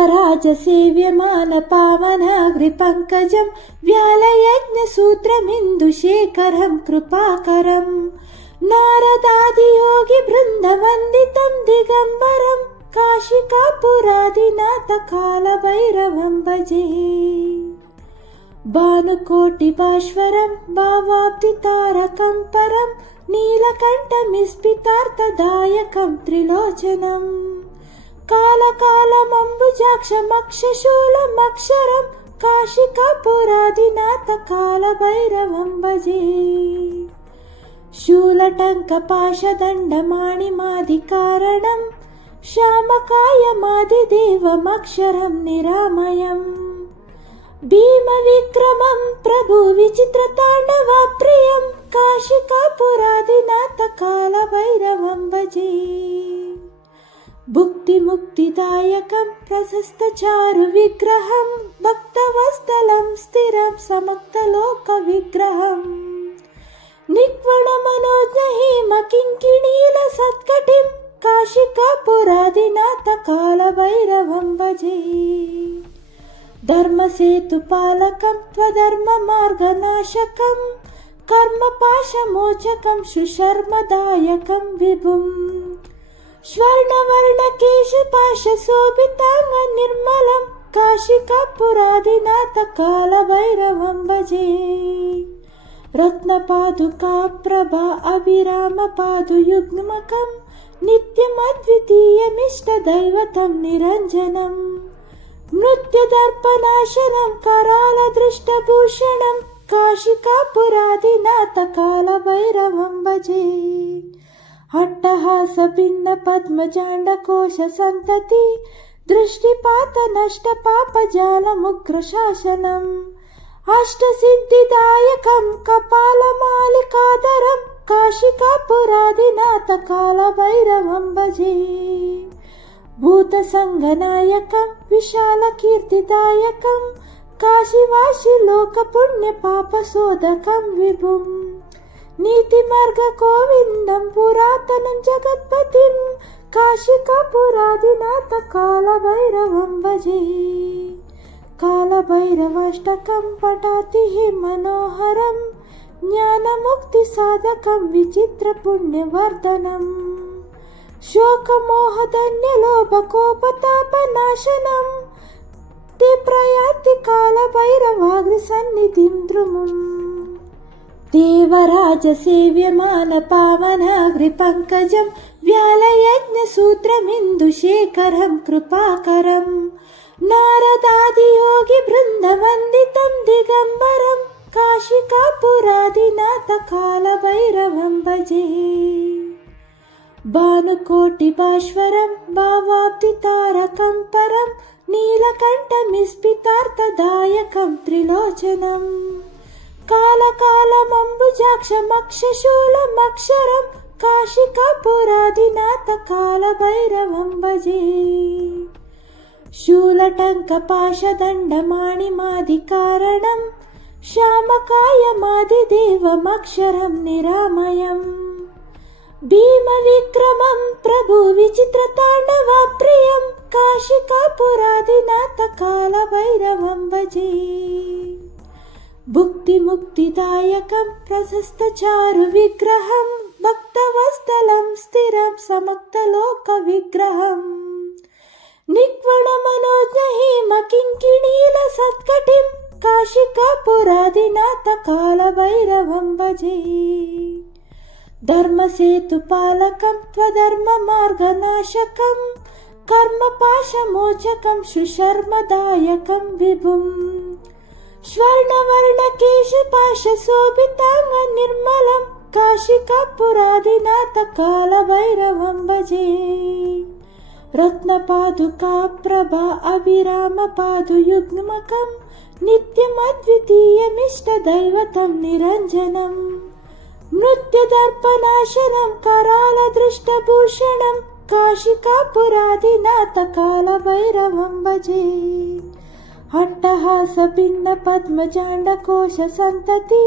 देवराजसेव्यमानपावनाग्रिपङ्कजं व्यालयज्ञसूत्रमिन्दुशेखरं कृपाकरं नारदादियोगिवृन्दवन्दितं दिगम्बरं काशिकापुरादिनाथकालभैरवं भजे। भानुकोटिभास्वरं भावाब्धितारकं परं नीलकण्ठमिस्फितार्थदायकं त्रिलोचनं कालकालमम्बुजाक्षमक्षशूलमक्षरं काशिकापुरादिनाथकालभैरवं भजे। शूलटङ्कपाशदण्डमाणिमादिकारणं श्यामकायमादिदेवमक्षरं निरामयम् भीमविक्रमं प्रभुविचित्रताण्डवप्रियं काशिकापुरादिनाथकालभैरवं भजे। भुक्तिमुक्तिदायकं प्रशस्तचारुविग्रहं भक्तवत्सलं स्थिरं समक्तलोकविग्रहं निक्वणमनोज्ञहिमकिङ्किणीलसत्कटिं काशिकापुरादिनाथकालभैरवं भजे। धर्मसेतुपालकं त्वधर्ममार्गनाशकं कर्मपाशमोचकं सुशर्मदायकं विभुं स्वर्णवर्णकेशपाशशोभिताङ्गनिर्मलं काशिकापुरादिनाथकालभैरवं भजे। रत्नपादुकाप्रभा अभिरामपादुयुग्मकं नित्यमद्वितीयमिष्टदैवतं निरञ्जनं नृत्यदर्पनाशनं करालदृष्टभूषणं काशिकापुरादिनाथकालभैरवं भजे। अट्टहासभिन्नपद्मजाण्डकोशसन्तति दृष्टिपातनष्टपापजालमुग्रशासनम् अष्टसिद्धिदायकं कपालमालिकाधरं काशिकापुरादिनाथकालभैरवं भजे। भूतसङ्गनायकं विशालकीर्तिदायकं काशीवासिलोकपुण्यपापशोधकं विभुं नीतिमार्गगोविन्दं पुरातनं जगत्पतिं काशिकापुरादिनाथकालभैरवं भजे। कालभैरवाष्टकं पठातिः मनोहरं ज्ञानमुक्तिसाधकं विचित्रपुण्यवर्धनम् शोकमोहधन्यलोभकोपतापनाशनं ते प्रयान्ति कालभैरवाग्रसन्निधिं द्रुमम्। देवराजसेव्यमानपावनाग्रिपङ्कजं व्यालयज्ञसूत्रमिन्दुशेखरं कृपाकरं नारदादियोगिवृन्दवन्दितं दिगम्बरं काशिकापुरादिनाथकालभैरवं भजे। भानुकोटिभास्वरं भावाब्धितारकं परं नीलकण्ठमिस्फितार्थदायकं त्रिलोचनं कालकालमम्बुजाक्षमक्षशूलमक्षरं काशिकापुरादिनाथकालभैरवं भजे। शूलटङ्कपाशदण्डमाणिमादिकारणं श्यामकायमादिदेवमक्षरं निरामयम् भीमविक्रमं प्रभुविचित्रताण्डवप्रियं काशिकापुरादिनाथकालभैरवं भजे। भुक्तिमुक्तिदायकं प्रशस्तचारुविग्रहं भक्तवत्सलं स्थिरं समक्तलोकविग्रहं निक्वणमनोज्ञहिमकिङ्किणीलसत्कटिं काशिकापुरादिनाथकालभैरवं भजे। धर्मसेतुपालकं त्वधर्ममार्गनाशकं कर्मपाशमोचकं सुशर्मदायकं विभुं स्वर्णवर्णकेशपाशशोभिताङ्गनिर्मलं काशिकापुरादिनाथकालभैरवं भजे। रत्नपादुकाप्रभा अभिरामपादुयुग्मकं नित्यमद्वितीयमिष्टदैवतं निरञ्जनं नृत्यदर्पनाशनं करालदृष्टभूषणं काशिकापुरादिनाथकालभैरवं भजे। अट्टहासभिन्नपद्मजाण्डकोशसन्तति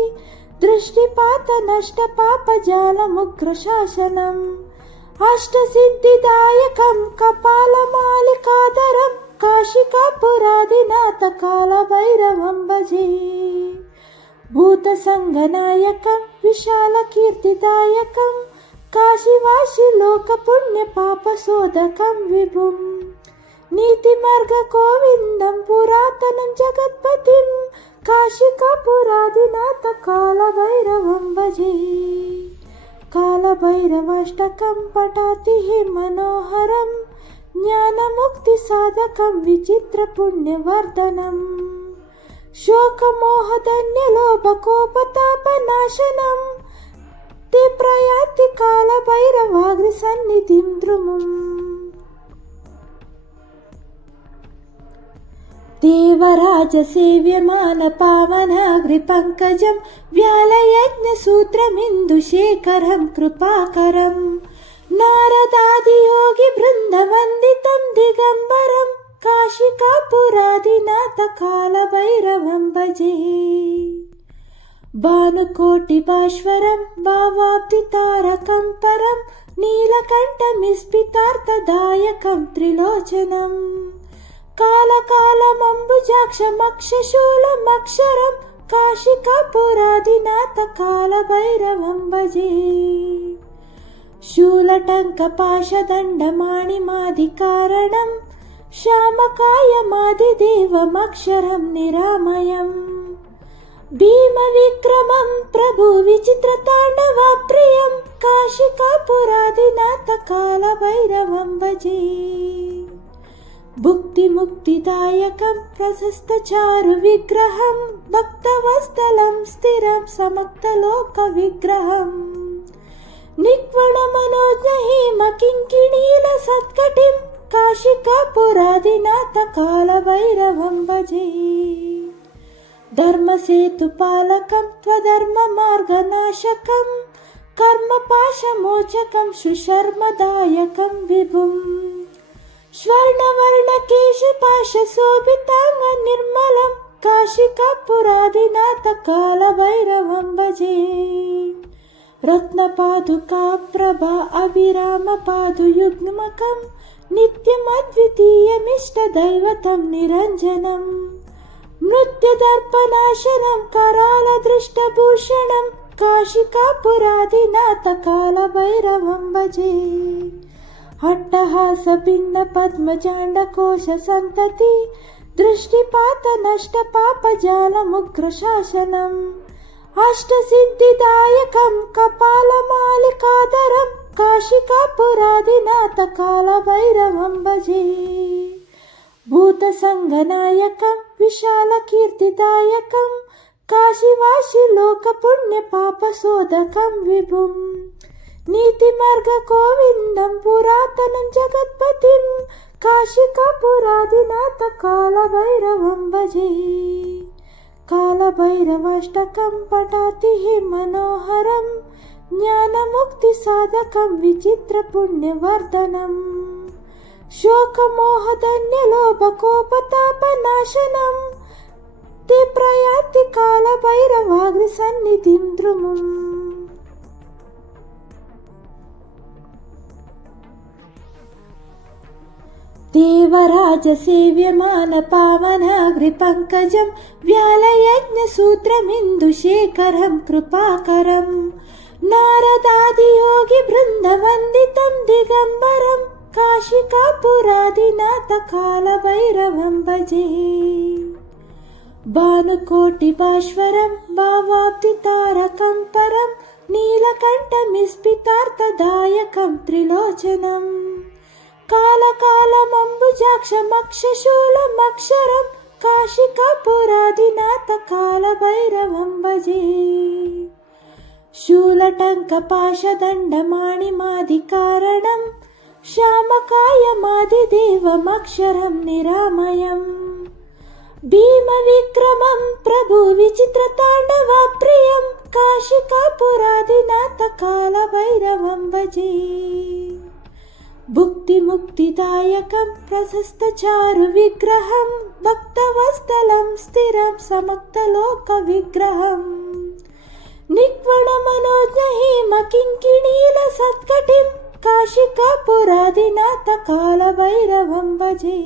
दृष्टिपातनष्टपापजालमुग्रशासनम् अष्टसिद्धिदायकं कपालमालिकाधरं काशिकापुरादिनाथ कालभैरवं भजे। भूतसङ्गनायकं विशालकीर्तिदायकं काशीवासी लोकपुण्यपापशोधकं विभुं नीतिमार्गगोविन्दं पुरातनं जगत्पतिं काशिकापुरादिनाथ कालभैरवं भजे। कालभैरवाष्टकं पठातिः मनोहरं ज्ञानमुक्तिसाधकं विचित्रपुण्यवर्धनं शोकमोहधन्यलोभकोपतापनाशनं ते प्रयान्ति कालभैरवाग्रसन्निधिं द्रुमम्। देवराजसेव्यमानपावनाग्रिपङ्कजं व्यालयज्ञसूत्रमिन्दुशेखरं कृपाकरं नारदादियोगिवृन्दवन्दितं दिगम्बरं काशिकापुरादिनाथ कालभैरवं भजे। भानुकोटिभास्वरं भावाब्धितारकं परं नीलकण्ठमिस्फितार्थदायकं त्रिलोचनं कालकालमम्बुजाक्षमक्षशूलमक्षरं काशिकापुरादिनाथ कालभैरवं भजे। शूलटङ्कपाशदण्डमाणिमादिकारणं श्यामकायमादिदेवमक्षरं निरामयं भीमविक्रमं प्रभुविचित्रताण्डवप्रियं काशिकापुरादिनाथ कालभैरवं भजे। भुक्तिमुक्तिदायकं प्रशस्तचारुविग्रहं भक्तवत्सलं स्थिरं समक्तलोकविग्रहं निक्वणमनोज्ञहिमकिङ्किणीलसत्कटिं काशिकापुरादिनाथ कालभैरवं भजे। धर्मसेतुपालकं त्वधर्ममार्गनाशकं कर्मपाशमोचकं सुशर्मदायकं विभुं स्वर्णवर्णकेशपाशशोभिताङ्गनिर्मलं काशिकापुरादिनाथ कालभैरवं भजे। रत्नपादुकाप्रभा अभिरामपादुयुग्मकं नित्यमद्वितीयमिष्टदैवतं निरञ्जनं मृत्युदर्पनाशनं करालदृष्टभूषणं काशिकापुरादिनाथ कालभैरवं भजे। अट्टहासभिन्नपद्मजाण्डकोशसन्तति दृष्टिपातनष्टपापजालमुग्रशासनम् अष्टसिद्धिदायकं कपालमालिकाधरं काशिकापुरादिनाथ कालभैरवं भजे। भूतसङ्गनायकं विशालकीर्तिदायकं काशीवासी लोकपुण्यपापशोधकं विभुं नीतिमार्गगोविन्दं पुरातनं जगत्पतिं काशिकापुरादिनाथ कालभैरवं भजे। कालभैरवाष्टकं पठातिः मनोहरं ज्ञानमुक्तिसाधकं विचित्रपुण्यवर्धनं शोकमोहधन्यलोभकोपतापनाशनं ते प्रयान्ति कालभैरवाग्रसन्निधिं द्रुमम्। देवराजसेव्यमानपावनाग्रिपङ्कजं व्यालयज्ञसूत्रमिन्दुशेखरं कृपाकरं नारदादियोगिवृन्दवन्दितं दिगम्बरं काशिकापुरादिनाथ कालभैरवं भजे। भानुकोटिभास्वरं भावाब्धितारकं परं नीलकण्ठमिस्फितार्थदायकं त्रिलोचनं भीमविक्रमं कालभैरवं भजे। भुक्तिमुक्तिदायकं प्रशस्तचारुविग्रहं भक्तवत्सलं स्थिरं समक्तलोकविग्रहं निक्वणमनोज्ञहिमकिङ्किणीलसत्कटिं काशिकापुरादिनाथ कालभैरवं भजे।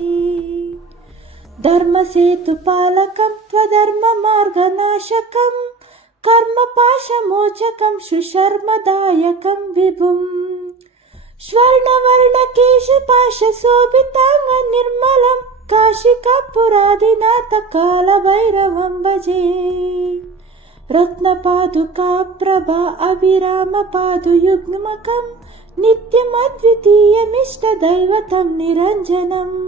धर्मसेतुपालकं त्वधर्ममार्गनाशकं कर्मपाशमोचकं सुशर्मदायकं विभुम् स्वर्णवर्णकेशपाशशोभिताङ्गनिर्मलं काशिकापुरादिनाथकालभैरवं भजे रत्नपादुकाप्रभा अभिरामपादुयुग्मकं नित्यमद्वितीयमिष्टदैवतं निरञ्जनम्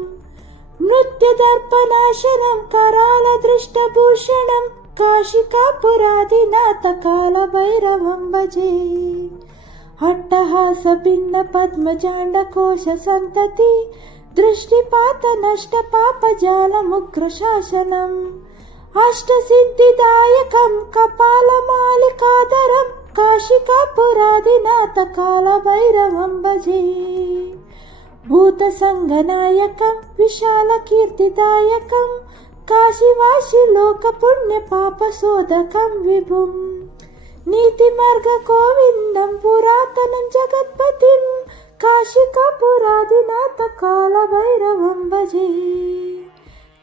नृत्यदर्पणाशनं करालदृष्टभूषणं काशिकापुरादिनाथकालभैरवं भजे अट्टहासभिन्नपद्मजाण्डकोशसन्तति दृष्टिपातनष्टपापजालमुग्रशासनम् अष्टसिद्धिदायकं कपालमालिकाधरं काशिकापुरादिनाथकालभैरवं भजे भूतसङ्गनायकं विशालकीर्तिदायकं काशीवासिलोकपुण्यपापशोधकं विभुम् नीतिमार्गगोविन्दं पुरातनं जगत्पतिं काशिकापुरादिनाथकालभैरवं भजे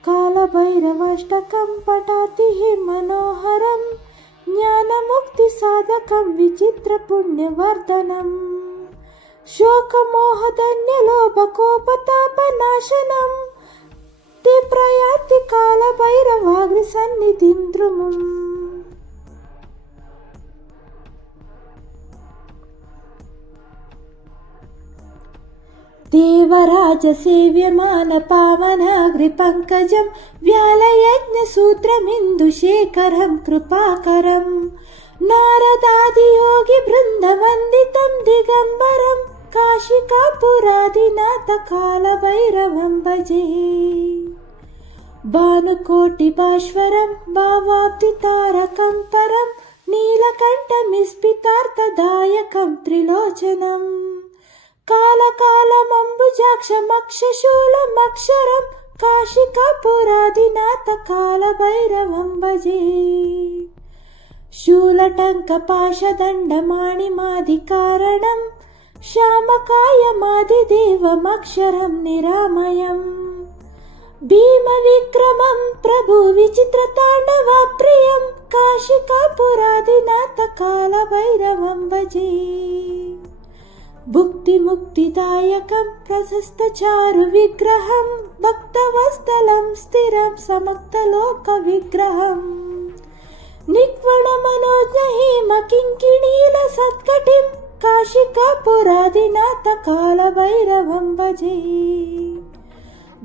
कालभैरवाष्टकं पठातिः मनोहरं ज्ञानमुक्तिसाधकं विचित्रपुण्यवर्धनम् शोकमोहधन्यलोभकोपतापनाशनं ते प्रयान्ति कालभैरवाग्निसन्निधिं द्रुमम् देवराजसेव्यमानपावनाग्रिपङ्कजं व्यालयज्ञसूत्रमिन्दुशेखरं कृपाकरं नारदादियोगिवृन्दवन्दितं दिगम्बरं काशिकापुरादिनाथकालभैरवं भजे भानुकोटिभास्वरं भावाब्धितारकं परं नीलकण्ठमिस्फितार्थदायकं त्रिलोचनम् कालकालमम्बुजाक्षमक्षशूलमक्षरं काशिकापुरादिनाथकालभैरवं भजे शूलटङ्कपाशदण्डमाणिमादिकारणं श्यामकायमादिदेवमक्षरं निरामयम् भीमविक्रमं प्रभुविचित्रताण्डवप्रियं काशिकापुरादिनाथकालभैरवं भजे भुक्तिमुक्तिदायकं प्रशस्तचारुविग्रहं भक्तवत्सलं स्थिरं समक्तलोकविग्रहम् निक्वणमनोज्ञहिमकिङ्किणीलसत्कटिं काशिकापुरादिनाथकालभैरवं भजे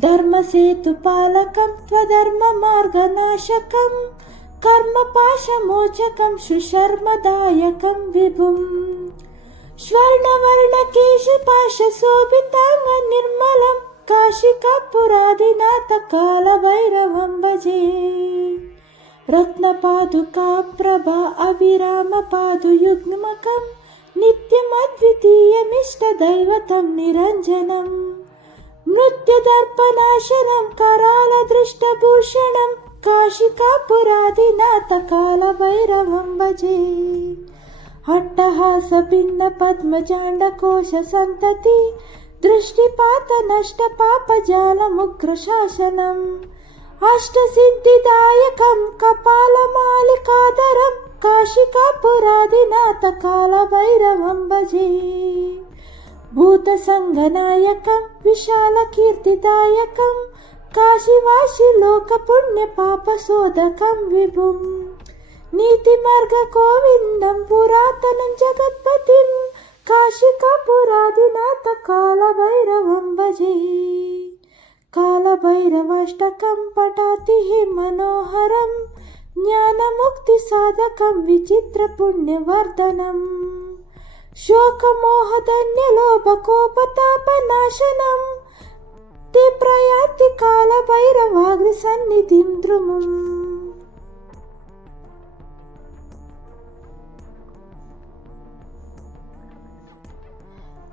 धर्मसेतुपालकं त्वधर्ममार्गनाशकं कर्मपाशमोचकं सुशर्मदायकं विभुम् स्वर्णवर्णकेशपाशशोभिताङ्गनिर्मलं काशिकापुरादिनाथकालभैरवं भजे रत्नपादुकाप्रभा अभिरामपादुयुग्मकं नित्यमद्वितीयमिष्टदैवतं निरञ्जनम् नृत्यदर्पणाशनं करालदृष्टभूषणं काशिकापुरादिनाथकालभैरवं भजे अट्टहासभिन्नपद्मजाण्डकोशसन्तति दृष्टिपातनष्टपापजालमुग्रशासनम् अष्टसिद्धिदायकं कपालमालिकाधरं काशिकापुरादिनाथकालभैरवं भजे भूतसङ्गनायकं विशालकीर्तिदायकं काशीवासिलोकपुण्यपापशोधकं विभुम् नीतिमार्गगोविन्दं पुरातनं जगत्पतिं काशिकापुरादिनाथकालभैरवं भजे कालभैरवाष्टकं पठातिः मनोहरं ज्ञानमुक्तिसाधकं विचित्रपुण्यवर्धनम् शोकमोहधन्यलोभकोपतापनाशनं ते प्रयान्ति कालभैरवाग्निसन्निधिं द्रुमम्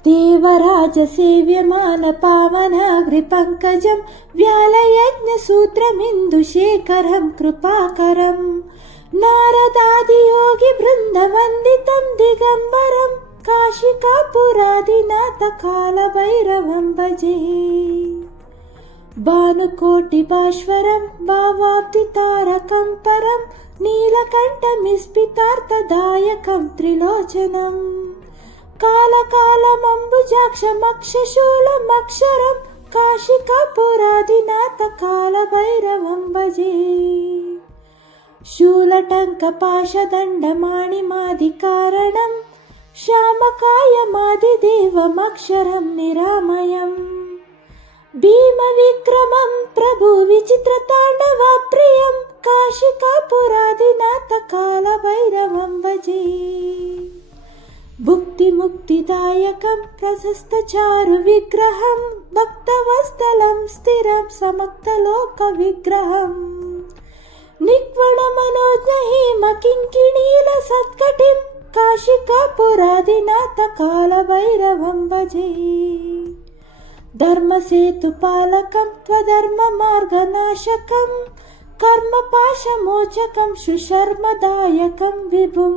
देवराजसेव्यमानपावनाग्रिपङ्कजं व्यालयज्ञसूत्रमिन्दुशेखरं कृपाकरं नारदादियोगिवृन्दवन्दितं दिगम्बरं काशिकापुरादिनाथकालभैरवं भजे భానుకోటిభాస్వరం భావాబ్ధితారకం పరం నీలకంఠమిస్ఫితార్థదాయకం త్రిలోచనం కాలకాలమంబుజాక్షమక్షశూలమక్షరం కాశికాపురాదినాథ కాలభైరవం భజే శూలటంకపాశదండమాణిమాదికారణం శ్యామకాయమాదిదేవమక్షరం నిరామయం భీమవిక్రమం ప్రభు విచిత్రతాండవప్రియం కాశికాపురాదినాథ కాలభైరవం భజే భుక్తిముక్తిదాయకం ప్రశస్తచారు విగ్రహం భక్తవత్సలం స్థిరం సమక్తలోక విగ్రహం నిక్వణమనోజ్ఞహీమకింకిణీల సత్కటిం కాశికాపురాదినాథ కాలభైరవం భజే ధర్మసేతుపాలకం త్వధర్మమార్గనాశకం కర్మపాశమోచకం సుశర్మదాయకం విభుం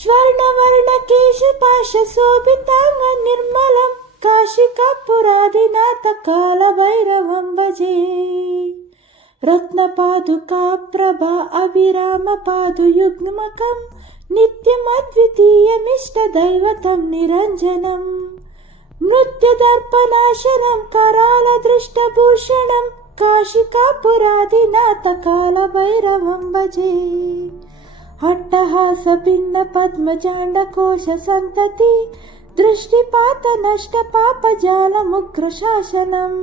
స్వర్ణవర్ణకేశపాశశోభితాంగ నిర్మలం కాశికాపురాదినాథ కాలభైరవం భజే రత్నపాదుకాప్రభా అభిరామపాదుయుగ్మకం నిత్యమద్వితీయమిష్టదైవతం నిరంజనం నృత్యదర్పనాశనం करालदृष्टभूषणं काशिकापुरादिनाथ कालभैरवं भजे अट्टहासभिन्नपद्मजाण्डकोशसन्तति दृष्टिपातनष्टपापजालमुग्रशासनम्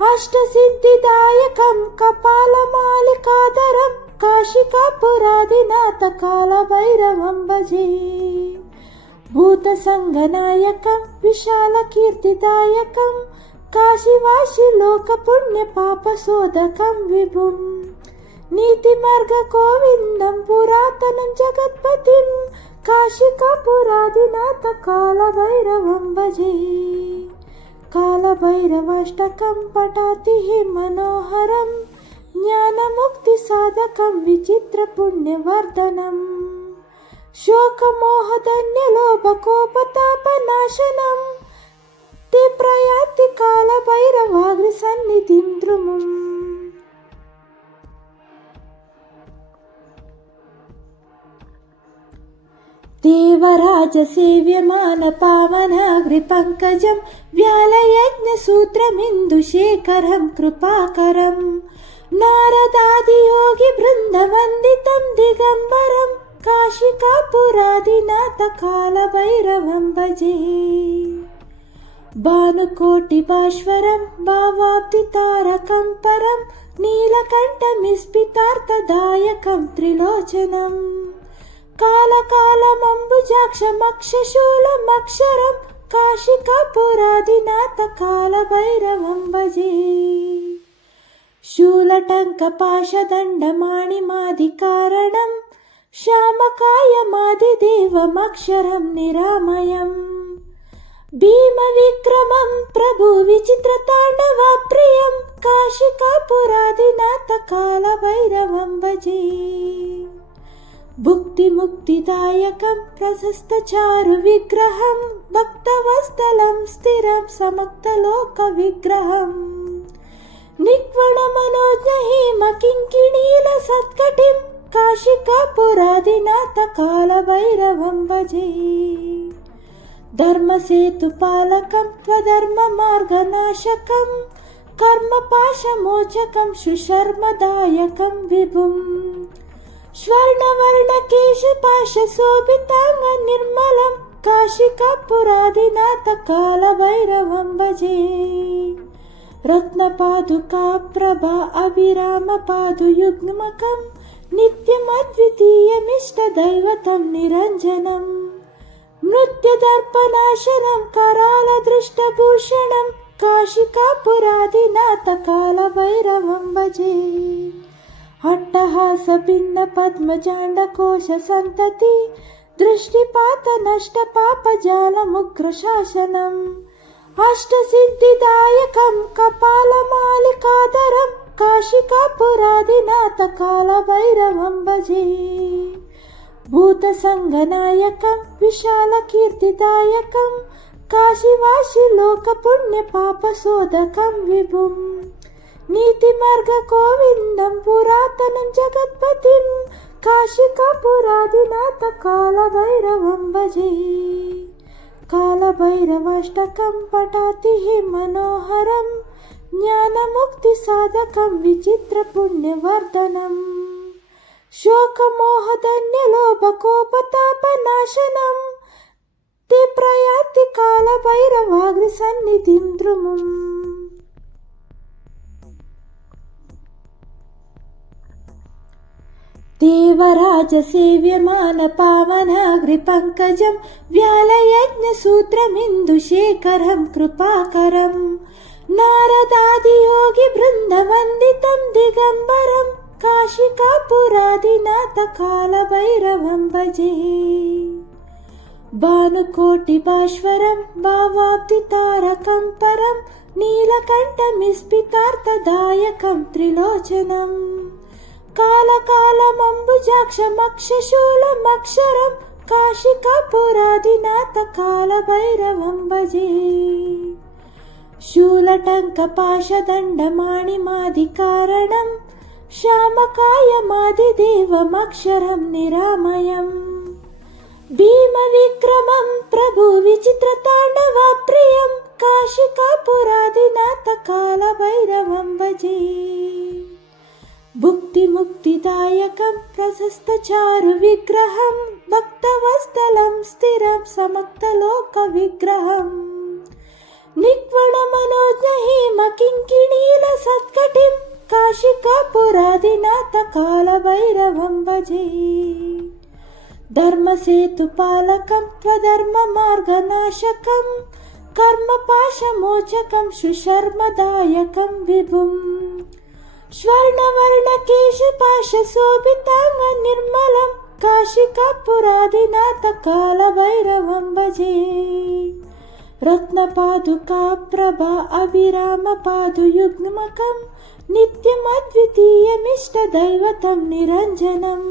अष्टसिद्धिदायकं कपालमालिकाधरं काशिकापुरादिनाथ कालभैरवं भजे भूतसङ्गनायकं विशालकीर्तिदायकं काशीवासिलोकपुण्यपापशोधकं विभुं नीतिमार्गगोविन्दं पुरातनं जगत्पतिं काशिकापुरादिनाथ कालभैरवं भजे कालभैरवाष्टकं पठातिः मनोहरं ज्ञानमुक्तिसाधकं विचित्रपुण्यवर्धनम् शोकमोहधन्यलोभकोपतापनाशनं ते प्रयान्ति कालभैरवाग्रसन्निधिं द्रुमम् देवराजसेव्यमानपावनाग्रिपङ्कजं व्यालयज्ञसूत्रमिन्दुशेखरं कृपाकरं नारदादियोगिवृन्दवन्दितं दिगम्बरं काशिकापुरादिनाथ कालभैरवं भजे भानुकोटिभास्वरं भावाब्धितारकं परं नीलकण्ठमिस्फितार्थदायकं त्रिलोचनं कालकालमम्बुजाक्षमक्षशूलमक्षरं काशिकापुरादिनाथ कालभैरवं भजे शूलटङ्कपाशदण्डमाणिमादिकारणं श्यामकायमादिदेवमक्षरं निरामयम् भीमविक्रमं प्रभु विचित्रताण्डवप्रियं काशिकापुरादिनाथ कालभैरवं भजे भुक्तिमुक्तिदायकं प्रशस्तचारु विग्रहं भक्तवत्सलं स्थिरं समक्तलोकविग्रहम् निक्वणमनोज्ञहीमकिङ्किणीलसत्कटिं काशिकापुरादिनाथ कालभैरवं भजे धर्मसेतुपालकं त्वधर्ममार्गनाशकं कर्मपाशमोचकं सुशर्मदायकं विभुं स्वर्णवर्णकेशपाशशोभितांग निर्मलं काशिकापुरादिनाथ कालभैरवं भजे रत्नपादुकाप्रभा अभिरामपादुयुग्मकं नित्यमद्वितीयमिष्टदैवतं निरञ्जनं नृत्यदर्पनाशनं करालदृष्टभूषणं काशिकापुरादिनाथ कालभैरवं भजे अट्टहासभिन्नपद्मजाण्डकोशसन्तति दृष्टिपातनष्टपापजालमुग्रशासनम् अष्टसिद्धिदायकं कपालमालिकाधरं काशिकापुरादिनाथ कालभैरवं भजे भूतसङ्गनायकं विशालकीर्तिदायकं काशीवासी लोकपुण्यपापशोधकं विभुं नीतिमार्गगोविन्दं पुरातनं जगत्पतिं काशिकापुरादिनाथ कालभैरवं भजे। कालभैरवाष्टकं पठातिः मनोहरं ज्ञानमुक्तिसाधकं विचित्रपुण्यवर्धनं शोकमोहधन्यलोभकोपतापनाशनं ते प्रयान्ति कालभैरवाग्रसन्निधिं द्रुमम्। देवराजसेव्यमानपावनाग्रिपङ्कजं व्यालयज्ञसूत्रमिन्दुशेखरं कृपाकरं नारदादियोगिवृन्दवन्दितं दिगम्बरं काशिकापुरादिनाथ कालभैरवं भजे। भानुकोटिभास्वरं भावाब्धितारकं परं नीलकण्ठमिस्फितार्थदायकं त्रिलोचनं कालकालमम्बुजाक्षमक्षशूलमक्षरं काशिकापुरादिनाथ कालभैरवं भजे। शूलटङ्कपाशदण्डमाणिमादिकारणं श्यामकायमादिदेवमक्षरं निरामयं भीमविक्रमं प्रभुविचित्रताण्डवप्रियं काशिकापुरादिनाथ कालभैरवं भजे। भुक्तिमुक्तिदायकं प्रशस्तचारुविग्रहं भक्तवत्सलं स्थिरं समक्तलोकविग्रहं निक्वणमनोज्ञहिमकिङ्किणीलसत्कटिं काशिकापुरादिनाथ कालभैरवं भजे। धर्मसेतुपालकं त्वधर्ममार्गनाशकं कर्मपाशमोचकं सुशर्मदायकं विभुं स्वर्णवर्णकेशपाशशोभिताङ्गनिर्मलं काशिकापुरादिनाथ कालभैरवं भजे। रत्नपादुकाप्रभा अभिरामपादुयुग्मकं नित्यमद्वितीयमिष्टदैवतं निरञ्जनं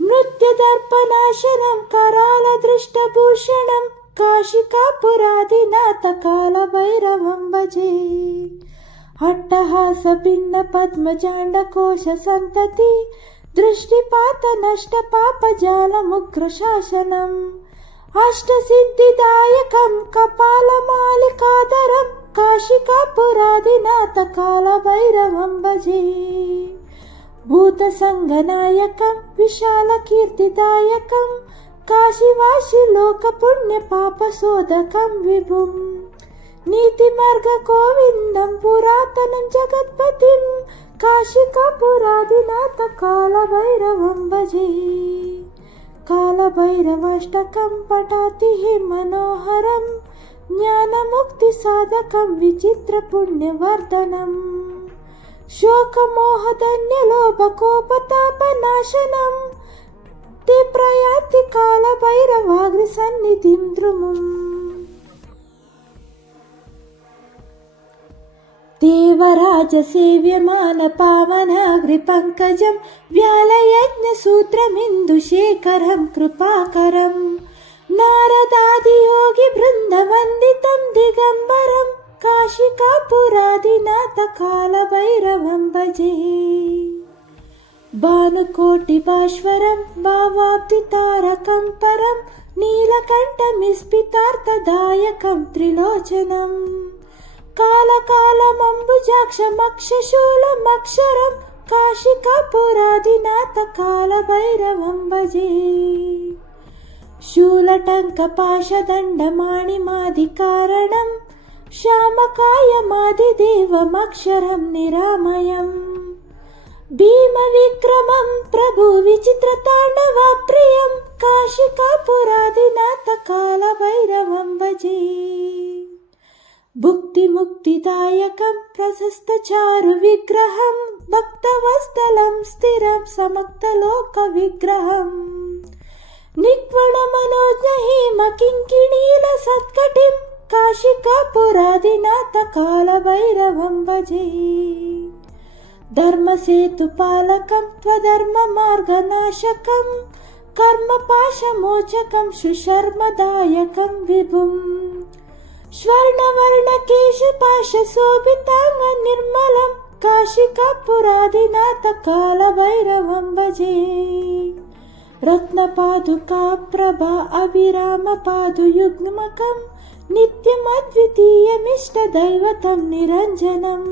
नृत्यदर्पनाशनं करालदृष्टभूषणं काशिकापुरादिनाथ कालभैरवं भजे। अट्टहासभिन्नपद्मजाण्डकोशसन्तति दृष्टिपातनष्टपापजालमुग्रशासनम् अष्टसिद्धिदायकं कपालमालिकाधरं काशिकापुरादिनाथ कालभैरवं भजे। भूतसङ्गनायकं विशालकीर्तिदायकं काशीवासी लोकपुण्यपापशोधकं विभुं नीतिमार्गगोविन्दं पुरातनं जगत्पतिं काशिकापुरादिनाथ कालभैरवं भजे। कालभैरवाष्टकं पठातिः मनोहरं ज्ञानमुक्तिसाधकं विचित्रपुण्यवर्धनं शोकमोहधन्यलोभकोपतापनाशनं ते प्रयान्ति कालभैरवाग्रसन्निधिं द्रुमम्। देवराजसेव्यमानपावनाग्रिपङ्कजं व्यालयज्ञसूत्रमिन्दुशेखरं कृपाकरं नारदादियोगिवृन्दवन्दितं दिगम्बरं काशिकापुरादिनाथ कालभैरवं भजे। भानुकोटिभास्वरं भावाब्धितारकं परं नीलकण्ठमिस्फितार्थदायकं त्रिलोचनं कालकालमम्बुजाक्षमक्षशूलमक्षरं काशिकापुरादिनाथ कालभैरवं भजे। शूलटङ्कपाशदण्डमाणिमादिकारणं श्यामकायमादिदेवमक्षरं निरामयं भीमविक्रमं प्रभुविचित्रताण्डवप्रियं काशिकापुरादिनाथ कालभैरवं भजे। भुक्तिमुक्तिदायकं प्रशस्तचारुविग्रहं भक्तवत्सलं स्थिरं समक्तलोकविग्रहं निक्वणमनोज्ञहिमकिङ्किणीलसत्कटिं काशिकापुरादिनाथ कालभैरवं भजे। धर्मसेतुपालकं त्वधर्ममार्गनाशकं कर्मपाशमोचकं सुशर्मदायकं विभुं स्वर्णवर्णकेशपाशशोभिताङ्ग निर्मलं काशिकापुरादिनाथ कालभैरवं भजे। रत्नपादुकाप्रभा अभिरामपादुयुग्मकं नित्यमद्वितीयमिष्टदैवतं निरञ्जनम्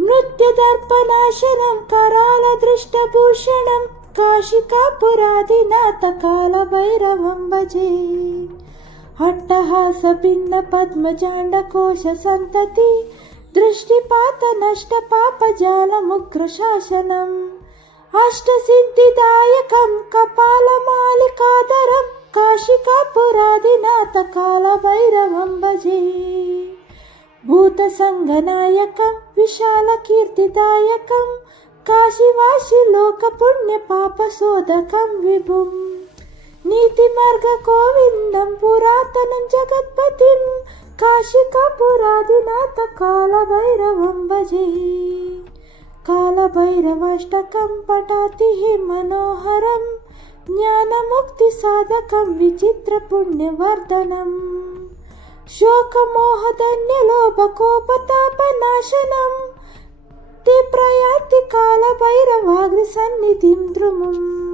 नृत्यदर्पणाशनं करालदृष्टभूषणं काशिकापुरादिनाथ कालभैरवं भजे। अट्टहासभिन्नपद्मजाण्डकोशसन्तति दृष्टिपातनष्टपापजालमुग्रशासनम् अष्टसिद्धिदायकं कपालमालिकाधरं काशिकापुरादिनाथ कालभैरवं भजे। भूतसङ्गनायकं विशालकीर्तिदायकं काशीवासिलोकपुण्यपापशोधकं विभुं नीतिमार्गगोविन्दं पुरातनं जगत्पतिं काशिकापुरादिनाथ कालभैरवं भजे। कालभैरवाष्टकं पठातिः मनोहरं ज्ञानमुक्तिसाधकं विचित्रपुण्यवर्धनम् शोकमोहदन्यलोभकोपतापनाशनं ते प्रयान्ति कालभैरवाग्रसन्निधिं द्रुमम्।